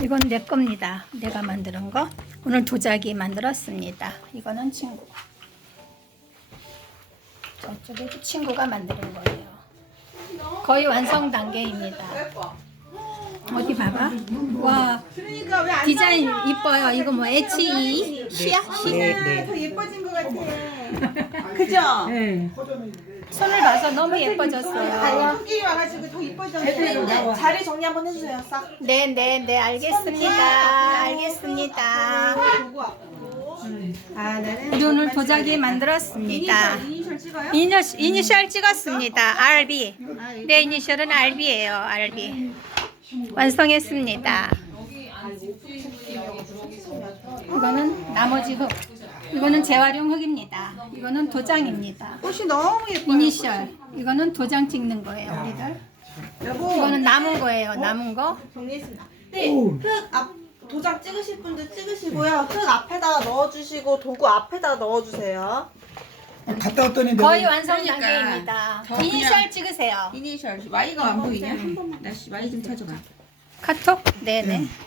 이건 내 겁니다. 내가 만드는 거. 오늘 도자기 만들었습니다. 이거는 친구. 저쪽에도 친구가 만드는 거예요. 거의 완성 단계입니다. 어디 봐봐. 와 그러니까 디자인 이뻐요. 이거 뭐 H2 시야 시. 네, 더 예뻐진 것 같아. 그죠? 네. 손을 봐서 너무 예뻐졌어요. 토끼 와가지고 더 이뻐졌네. 자리 정리 한번 해주세요. 싹. 네, 네, 네, 알겠습니다. 알겠습니다. 보고 왔고. 아 나는 오늘 도자기 만들었습니다. 이니셜, 이니셜 찍어요? 이니셜, 이니셜 찍었습니다. RB. 내 이니셜은 RB예요. RB. 완성했습니다. 이거는 나머지 흙. 이거는 재활용 흙입니다. 이거는 도장입니다. 꽃이 너무 예뻐요. 이니셜. 이거는 도장 찍는 거예요, 우리들. 여보. 이거는 남은 거예요. 남은 거. 정리했습니다. 네, 흙 앞 도장 찍으실 분들 찍으시고요. 흙 앞에다가 넣어주시고 도구 앞에다가 넣어주세요. 갔다 왔더니 거의 내가 완성 그러니까 단계입니다. 더 이니셜 찍으세요. 이니셜 Y가 안 보이냐? 나 씨, Y 좀 찾아봐. 카톡? 네네.